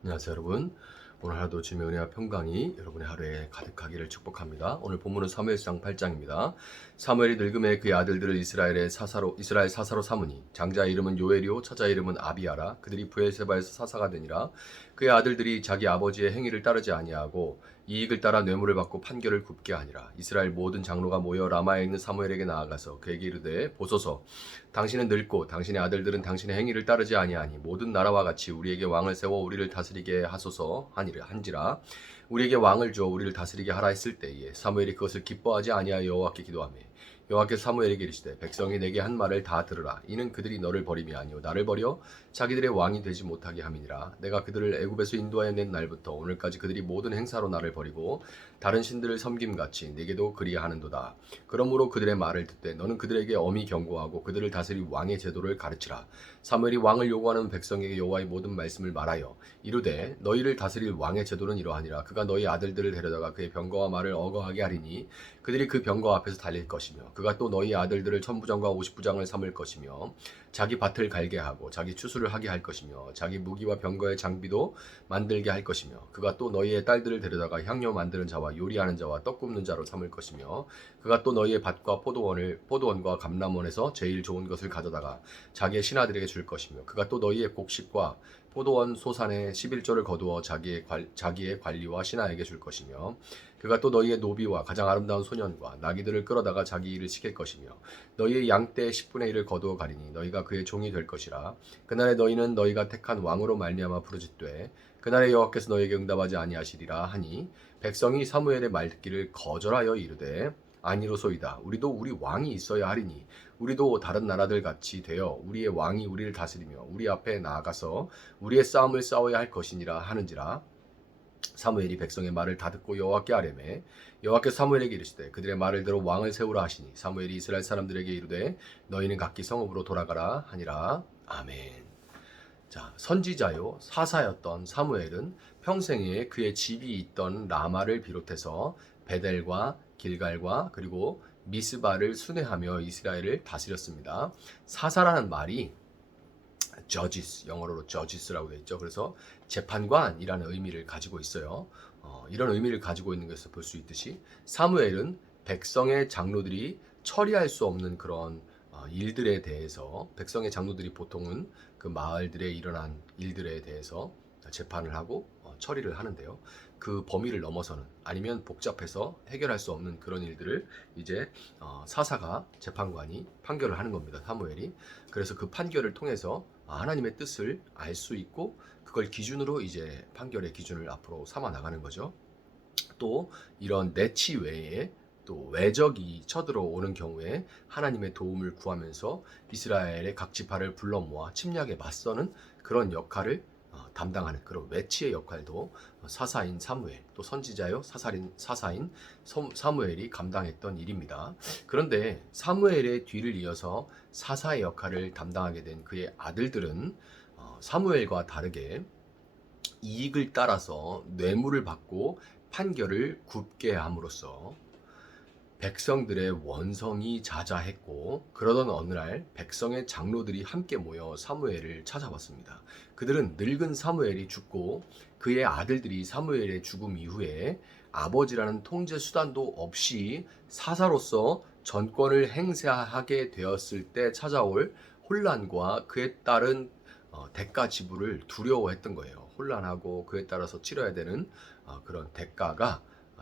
안녕하세요 여러분. 오늘 하루도 주님의 은혜와 평강이 여러분의 하루에 가득하기를 축복합니다. 오늘 본문은 사무엘상 8장입니다. 사무엘이 늙음에 그의 아들들을 이스라엘 사사로 삼으니 장자의 이름은 요엘이요 처자의 이름은 아비야라. 그들이 브엘세바에서 사사가 되니라. 그의 아들들이 자기 아버지의 행위를 따르지 아니하고 이익을 따라 뇌물을 받고 판결을 굽게 하니라. 이스라엘 모든 장로가 모여 라마에 있는 사무엘에게 나아가서 그에게 이르되 보소서 당신은 늙고 당신의 아들들은 당신의 행위를 따르지 아니하니 모든 나라와 같이 우리에게 왕을 세워 우리를 다스리게 하소서 한지라. 우리에게 왕을 주어 우리를 다스리게 하라 했을 때에 사무엘이 그것을 기뻐하지 아니하여 여호와께 기도하며 여호와께서 사무엘에게 이르시되 백성이 내게 한 말을 다 들으라. 이는 그들이 너를 버림이 아니요 나를 버려 자기들의 왕이 되지 못하게 함이니라. 내가 그들을 애굽에서 인도하여 낸 날부터 오늘까지 그들이 모든 행사로 나를 버리고 다른 신들을 섬김같이 내게도 그리하는도다. 그러므로 그들의 말을 듣되 너는 그들에게 엄히 경고하고 그들을 다스릴 왕의 제도를 가르치라. 사무엘이 왕을 요구하는 백성에게 여호와의 모든 말씀을 말하여 이르되 너희를 다스릴 왕의 제도는 이러하니라. 그가 너희 아들들을 데려다가 그의 병거와 말을 어거하게 하리니 그들이 그 병거 앞에서 달릴 것이며 그가 또 너희 아들들을 천부장과 50부장을 삼을 것이며 자기 밭을 갈게 하고 자기 추수를 하게 할 것이며 자기 무기와 병거의 장비도 만들게 할 것이며 그가 또 너희의 딸들을 데려다가 향료 만드는 자와 요리하는 자와 떡 굽는 자로 삼을 것이며 그가 또 너희의 밭과 포도원과 감람원에서 제일 좋은 것을 가져다가 자기의 신하들에게 줄 것이며 그가 또 너희의 곡식과 포도원 소산의 11조를 거두어 자기의 관리와 신하에게 줄 것이며 그가 또 너희의 노비와 가장 아름다운 소년과 나귀들을 끌어다가 자기 일을 시킬 것이며 너희의 양떼의 10분의 1을 거두어 가리니 너희가 그의 종이 될 것이라. 그날에 너희는 너희가 택한 왕으로 말미암아 부르짖되 그날에 여호와께서 너희에게 응답하지 아니하시리라 하니 백성이 사무엘의 말 듣기를 거절하여 이르되 아니로소이다. 우리도 우리 왕이 있어야 하리니 우리도 다른 나라들 같이 되어 우리의 왕이 우리를 다스리며 우리 앞에 나아가서 우리의 싸움을 싸워야 할 것이니라 하는지라. 사무엘이 백성의 말을 다 듣고 여호와께 아뢰매 여호와께서 사무엘에게 이르시되 그들의 말을 들어 왕을 세우라 하시니 사무엘이 이스라엘 사람들에게 이르되 너희는 각기 성읍으로 돌아가라 하니라. 아멘. 자, 선지자요 사사였던 사무엘은 평생에 그의 집이 있던 라마를 비롯해서 베델과 길갈과 그리고 미스바를 순회하며 이스라엘을 다스렸습니다. 사사라는 말이 judges, 영어로 judges라고 되어 있죠. 그래서 재판관이라는 의미를 가지고 있어요. 이런 의미를 가지고 있는 것을 볼 수 있듯이 사무엘은 백성의 장로들이 처리할 수 없는 그런 일들에 대해서 백성의 장로들이 보통은 그 마을들에 일어난 일들에 대해서 재판을 하고 처리를 하는데요. 그 범위를 넘어서는 아니면 복잡해서 해결할 수 없는 그런 일들을 이제 사사가 재판관이 판결을 하는 겁니다. 사무엘이. 그래서 그 판결을 통해서 하나님의 뜻을 알 수 있고 그걸 기준으로 이제 판결의 기준을 앞으로 삼아 나가는 거죠. 또 이런 내치 외에 또 외적이 쳐들어오는 경우에 하나님의 도움을 구하면서 이스라엘의 각 지파를 불러 모아 침략에 맞서는 그런 역할을 담당하는 그런 외치의 역할도 사사인 사무엘 또 선지자요 사사인 사무엘이 감당했던 일입니다. 그런데 사무엘의 뒤를 이어서 사사의 역할을 담당하게 된 그의 아들들은 사무엘과 다르게 이익을 따라서 뇌물을 받고 판결을 굽게 함으로써 백성들의 원성이 자자했고 그러던 어느 날 백성의 장로들이 함께 모여 사무엘을 찾아왔습니다. 그들은 늙은 사무엘이 죽고 그의 아들들이 사무엘의 죽음 이후에 아버지라는 통제 수단도 없이 사사로서 전권을 행사하게 되었을 때 찾아올 혼란과 그에 따른 대가 지불을 두려워했던 거예요. 혼란하고 그에 따라서 치러야 되는 그런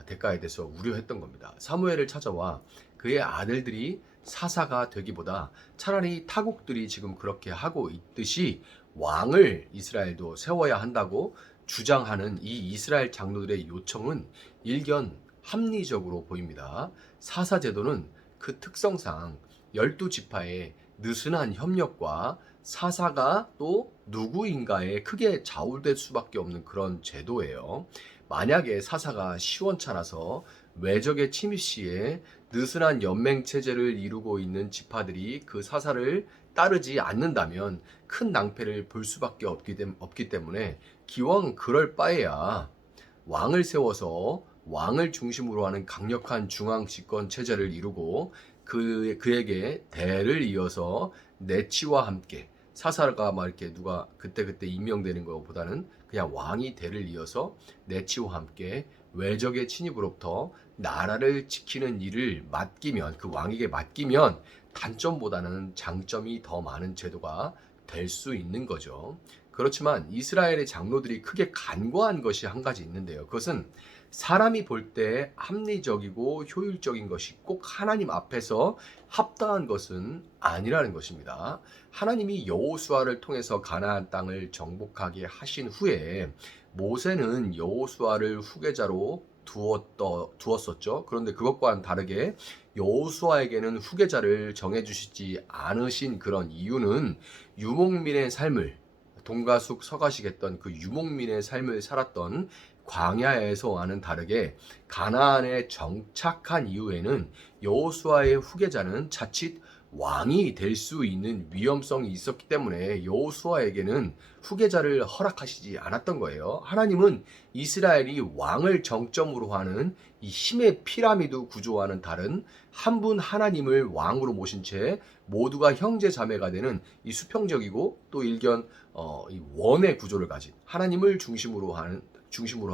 대가에 대해서 우려했던 겁니다. 사무엘을 찾아와 그의 아들들이 사사가 되기보다 차라리 타국들이 지금 그렇게 하고 있듯이 왕을 이스라엘도 세워야 한다고 주장하는 이 이스라엘 장로들의 요청은 일견 합리적으로 보입니다. 사사 제도는 그 특성상 12지파의 느슨한 협력과 사사가 또 누구인가에 크게 좌우될 수밖에 없는 그런 제도예요. 만약에 사사가 시원찮아서 외적의 침입 시에 느슨한 연맹 체제를 이루고 있는 지파들이 그 사사를 따르지 않는다면 큰 낭패를 볼 수밖에 없기 때문에 기왕 그럴 바에야 왕을 세워서 왕을 중심으로 하는 강력한 중앙 집권 체제를 이루고 그에게 대를 이어서 내치와 함께 사사가 막 이렇게 누가 그때그때 임명되는 것보다는 그냥 왕이 대를 이어서 내치와 함께 외적의 침입으로부터 나라를 지키는 일을 맡기면, 그 왕에게 맡기면 단점보다는 장점이 더 많은 제도가 될 수 있는 거죠. 그렇지만 이스라엘의 장로들이 크게 간과한 것이 한 가지 있는데요. 그것은 사람이 볼 때 합리적이고 효율적인 것이 꼭 하나님 앞에서 합당한 것은 아니라는 것입니다. 하나님이 여호수아를 통해서 가나안 땅을 정복하게 하신 후에 모세는 여호수아를 후계자로 두었었죠. 그런데 그것과는 다르게 여호수아에게는 후계자를 정해주시지 않으신 그런 이유는 유목민의 삶을, 동가숙 서가시겠던 그 유목민의 삶을 살았던 광야에서와는 다르게 가나안에 정착한 이후에는 여호수아의 후계자는 자칫 왕이 될 수 있는 위험성이 있었기 때문에 여호수아에게는 후계자를 허락하시지 않았던 거예요. 하나님은 이스라엘이 왕을 정점으로 하는 이 힘의 피라미드 구조와는 다른 한 분 하나님을 왕으로 모신 채 모두가 형제 자매가 되는 이 수평적이고 또 일견 이 원의 구조를 가진 하나님을 중심으로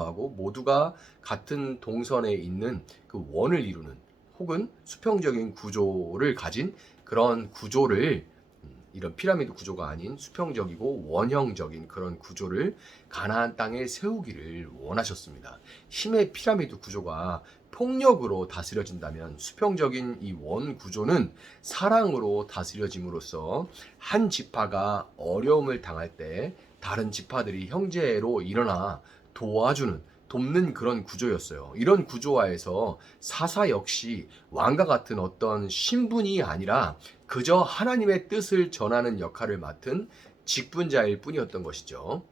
하고 모두가 같은 동선에 있는 그 원을 이루는 혹은 수평적인 구조를 가진 그런 구조를, 이런 피라미드 구조가 아닌 수평적이고 원형적인 그런 구조를 가나안 땅에 세우기를 원하셨습니다. 힘의 피라미드 구조가 폭력으로 다스려진다면 수평적인 이 원 구조는 사랑으로 다스려짐으로써 한 지파가 어려움을 당할 때 다른 지파들이 형제로 일어나 돕는 그런 구조였어요. 이런 구조화에서 사사 역시 왕과 같은 어떤 신분이 아니라 그저 하나님의 뜻을 전하는 역할을 맡은 직분자일 뿐이었던 것이죠.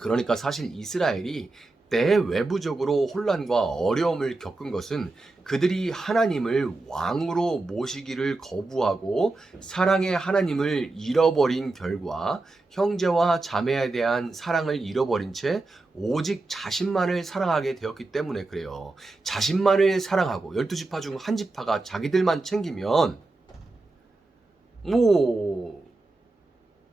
그러니까 사실 이스라엘이 내외부적으로 혼란과 어려움을 겪은 것은 그들이 하나님을 왕으로 모시기를 거부하고 사랑의 하나님을 잃어버린 결과 형제와 자매에 대한 사랑을 잃어버린 채 오직 자신만을 사랑하게 되었기 때문에 그래요. 자신만을 사랑하고 12지파 중 한 지파가 자기들만 챙기면 뭐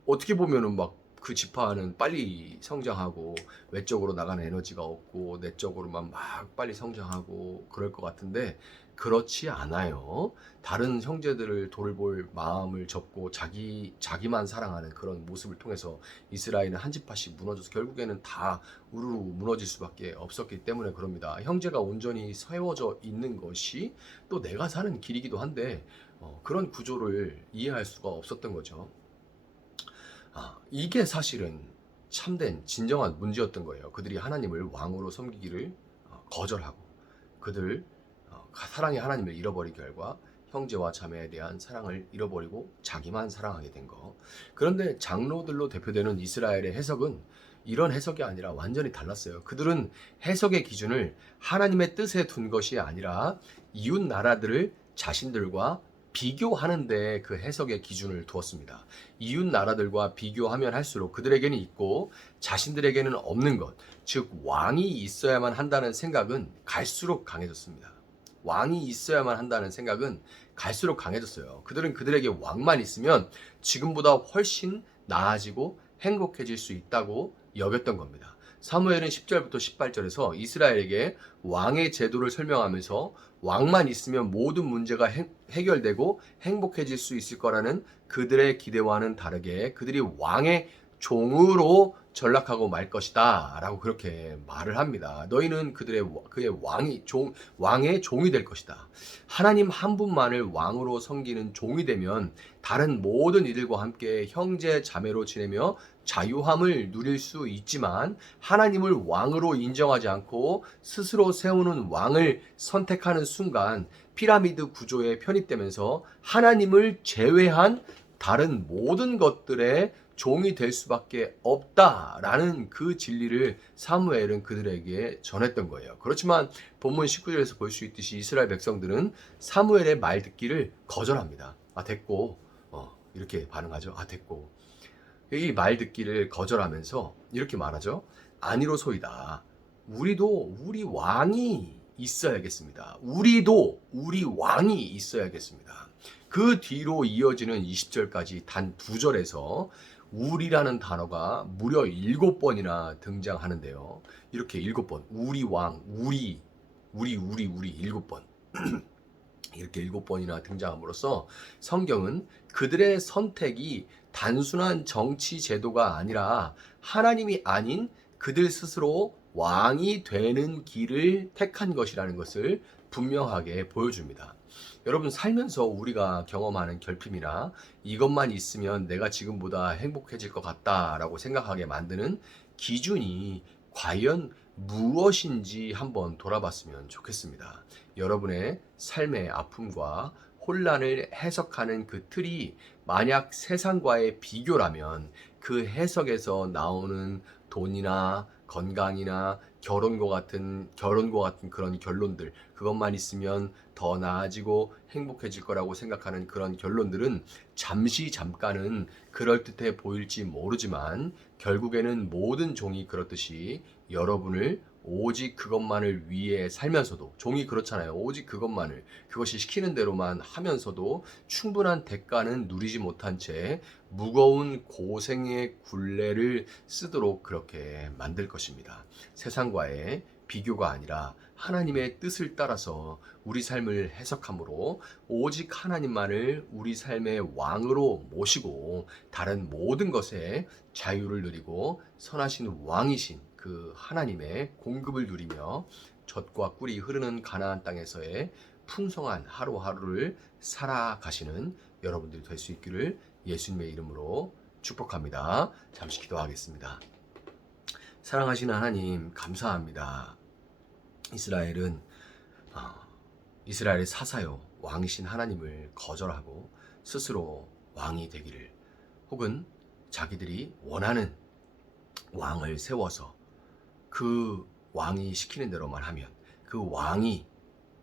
어떻게 보면은 막 그 지파는 빨리 성장하고 외적으로 나가는 에너지가 없고 내적으로만 막 빨리 성장하고 그럴 것 같은데 그렇지 않아요. 다른 형제들을 돌볼 마음을 접고 자기만 사랑하는 그런 모습을 통해서 이스라엘은 한 지파씩 무너져서 결국에는 다 우르르 무너질 수밖에 없었기 때문에 그럽니다. 형제가 온전히 세워져 있는 것이 또 내가 사는 길이기도 한데 그런 구조를 이해할 수가 없었던 거죠. 이게 사실은 참된 진정한 문제였던 거예요. 그들이 하나님을 왕으로 섬기기를 거절하고 그들 사랑의 하나님을 잃어버린 결과 형제와 자매에 대한 사랑을 잃어버리고 자기만 사랑하게 된 거. 그런데 장로들로 대표되는 이스라엘의 해석은 이런 해석이 아니라 완전히 달랐어요. 그들은 해석의 기준을 하나님의 뜻에 둔 것이 아니라 이웃 나라들을 자신들과 비교하는데 그 해석의 기준을 두었습니다. 이웃 나라들과 비교하면 할수록 그들에게는 있고 자신들에게는 없는 것, 즉 왕이 있어야만 한다는 생각은 갈수록 강해졌습니다. 왕이 있어야만 한다는 생각은 갈수록 강해졌어요. 그들은 그들에게 왕만 있으면 지금보다 훨씬 나아지고 행복해질 수 있다고 여겼던 겁니다. 사무엘은 10절부터 18절에서 이스라엘에게 왕의 제도를 설명하면서 왕만 있으면 모든 문제가 해결되고 행복해질 수 있을 거라는 그들의 기대와는 다르게 그들이 왕의 종으로 전락하고 말 것이다 라고 그렇게 말을 합니다. 너희는 그의 왕의 종이 될 것이다. 하나님 한 분만을 왕으로 섬기는 종이 되면 다른 모든 이들과 함께 형제 자매로 지내며 자유함을 누릴 수 있지만 하나님을 왕으로 인정하지 않고 스스로 세우는 왕을 선택하는 순간 피라미드 구조에 편입되면서 하나님을 제외한 다른 모든 것들의 종이 될 수밖에 없다라는 그 진리를 사무엘은 그들에게 전했던 거예요. 그렇지만 본문 19절에서 볼 수 있듯이 이스라엘 백성들은 사무엘의 말 듣기를 거절합니다. 됐고 이렇게 반응하죠. 됐고. 이 말 듣기를 거절하면서 이렇게 말하죠. 아니로소이다. 우리도 우리 왕이 있어야겠습니다. 우리도 우리 왕이 있어야겠습니다. 그 뒤로 이어지는 20절까지 단 2절에서 우리라는 단어가 무려 7번이나 등장하는데요. 이렇게 7번, 우리 왕, 우리 7번. 이렇게 7번이나 등장함으로써 성경은 그들의 선택이 단순한 정치 제도가 아니라 하나님이 아닌 그들 스스로 왕이 되는 길을 택한 것이라는 것을 분명하게 보여줍니다. 여러분, 살면서 우리가 경험하는 결핍이나 이것만 있으면 내가 지금보다 행복해질 것 같다라고 생각하게 만드는 기준이 과연 무엇인지 한번 돌아봤으면 좋겠습니다. 여러분의 삶의 아픔과 혼란을 해석하는 그 틀이 만약 세상과의 비교라면 그 해석에서 나오는 돈이나 건강이나 결혼과 같은 그런 결론들, 그것만 있으면 더 나아지고 행복해질 거라고 생각하는 그런 결론들은 잠깐은 그럴듯해 보일지 모르지만 결국에는 모든 종이 그렇듯이 여러분을 오직 그것만을 위해 살면서도, 종이 그렇잖아요. 오직 그것이 시키는 대로만 하면서도 충분한 대가는 누리지 못한 채 무거운 고생의 굴레를 쓰도록 그렇게 만들 것입니다. 세상과의 비교가 아니라 하나님의 뜻을 따라서 우리 삶을 해석함으로 오직 하나님만을 우리 삶의 왕으로 모시고 다른 모든 것에 자유를 누리고 선하신 왕이신 그 하나님의 공급을 누리며 젖과 꿀이 흐르는 가나안 땅에서의 풍성한 하루하루를 살아가시는 여러분들이 될 수 있기를 예수님의 이름으로 축복합니다. 잠시 기도하겠습니다. 사랑하시는 하나님, 감사합니다. 이스라엘은 이스라엘의 사사요 왕이신 하나님을 거절하고 스스로 왕이 되기를, 혹은 자기들이 원하는 왕을 세워서 그 왕이 시키는 대로만 하면, 그 왕이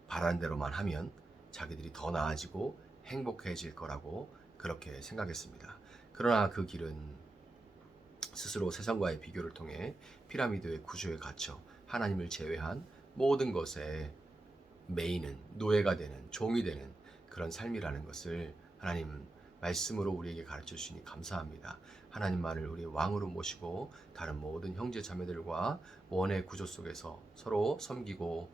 바라는 대로만 하면 자기들이 더 나아지고 행복해질 거라고 그렇게 생각했습니다. 그러나 그 길은 스스로 세상과의 비교를 통해 피라미드의 구조에 갇혀 하나님을 제외한 모든 것에 매이는, 노예가 되는, 종이 되는 그런 삶이라는 것을 하나님 말씀으로 우리에게 가르쳐 주시니 감사합니다. 하나님만을 우리 왕으로 모시고 다른 모든 형제 자매들과 원의 구조 속에서 서로 섬기며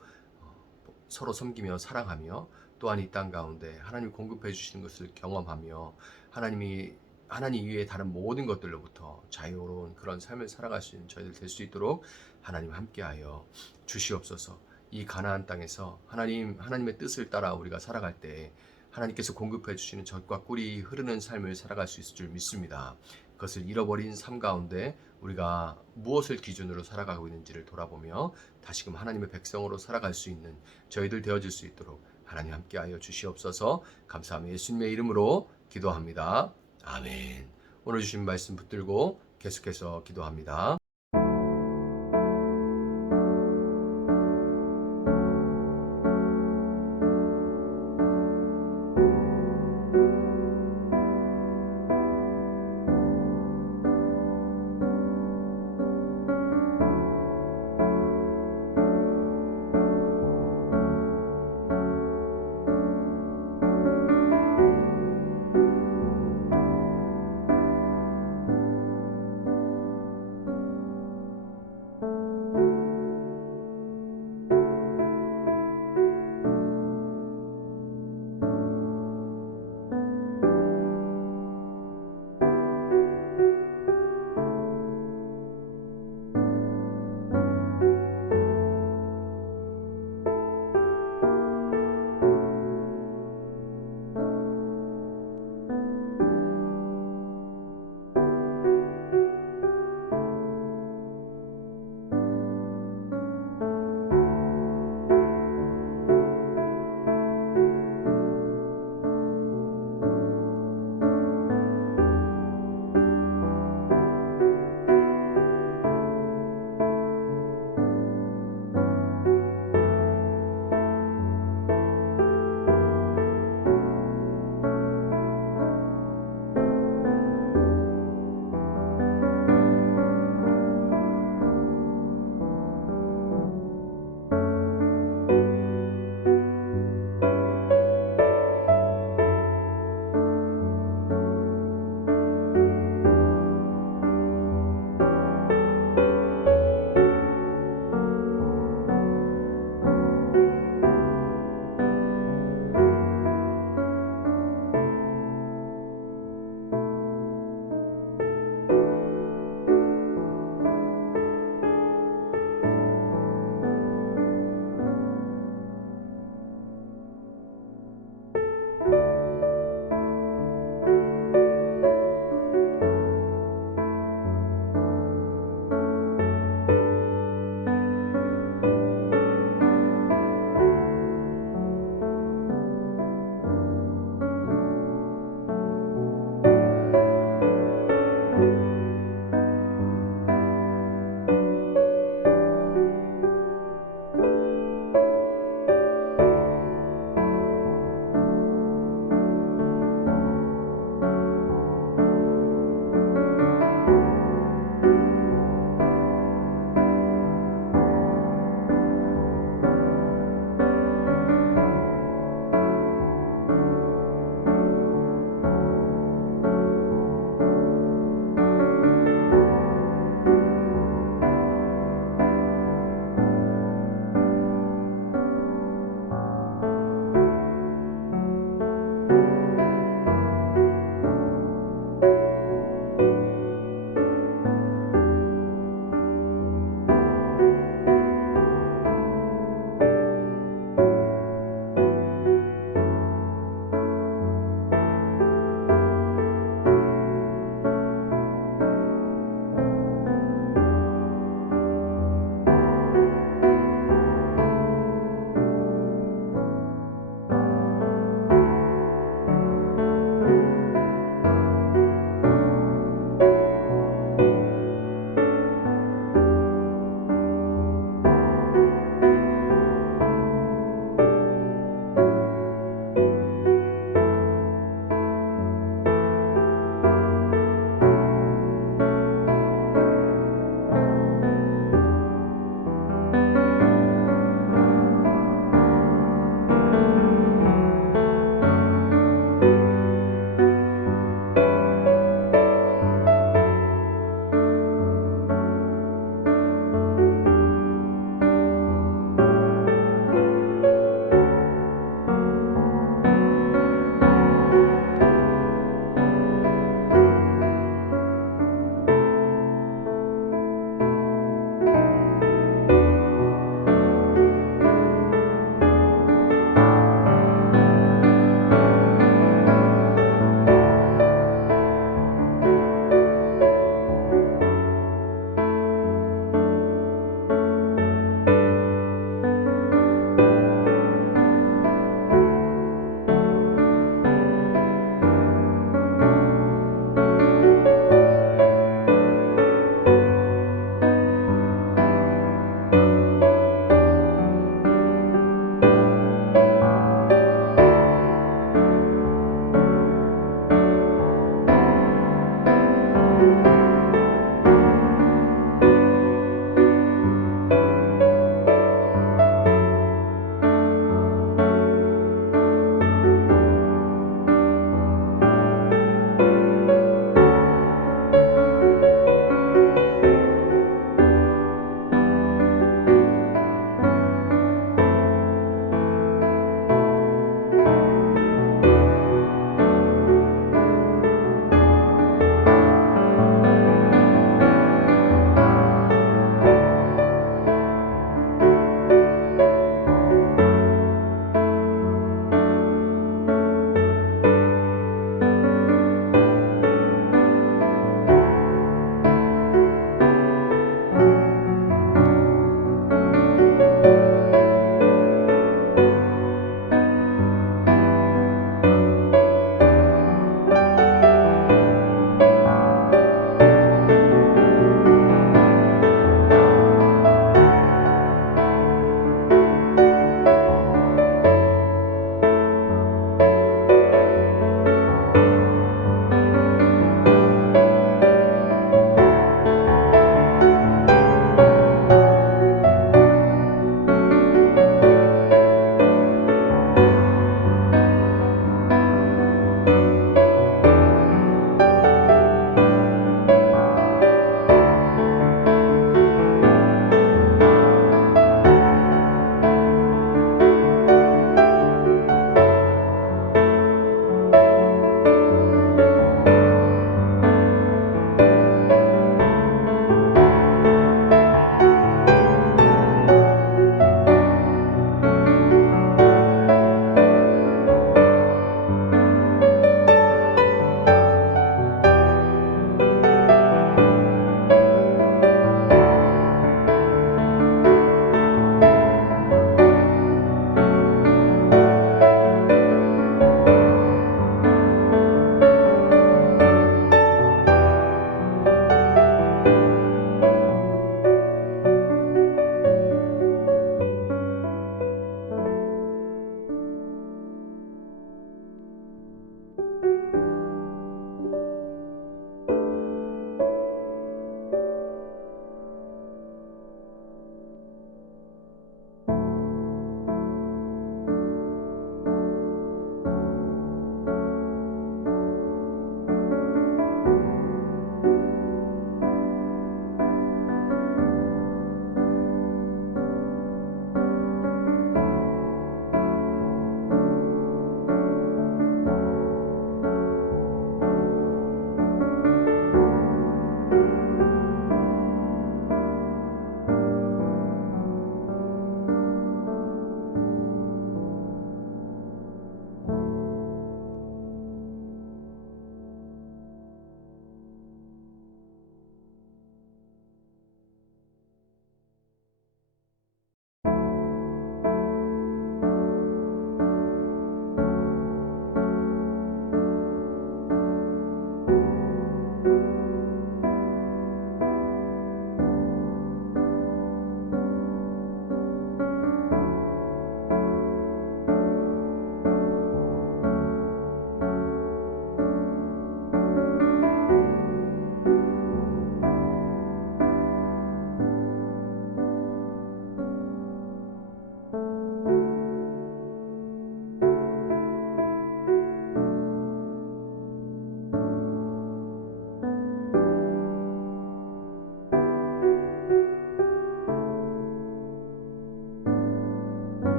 사랑하며, 또한 이 땅 가운데 하나님 공급해 주시는 것을 경험하며 하나님 이외의 다른 모든 것들로부터 자유로운 그런 삶을 살아갈 수 있는 저희들 될 수 있도록 하나님 함께하여 주시옵소서. 이 가나안 땅에서 하나님의 뜻을 따라 우리가 살아갈 때 하나님께서 공급해 주시는 젖과 꿀이 흐르는 삶을 살아갈 수 있을 줄 믿습니다. 그것을 잃어버린 삶 가운데 우리가 무엇을 기준으로 살아가고 있는지를 돌아보며 다시금 하나님의 백성으로 살아갈 수 있는 저희들 되어질 수 있도록 하나님 함께하여 주시옵소서. 감사하며 예수님의 이름으로 기도합니다. 아멘. 오늘 주신 말씀 붙들고 계속해서 기도합니다.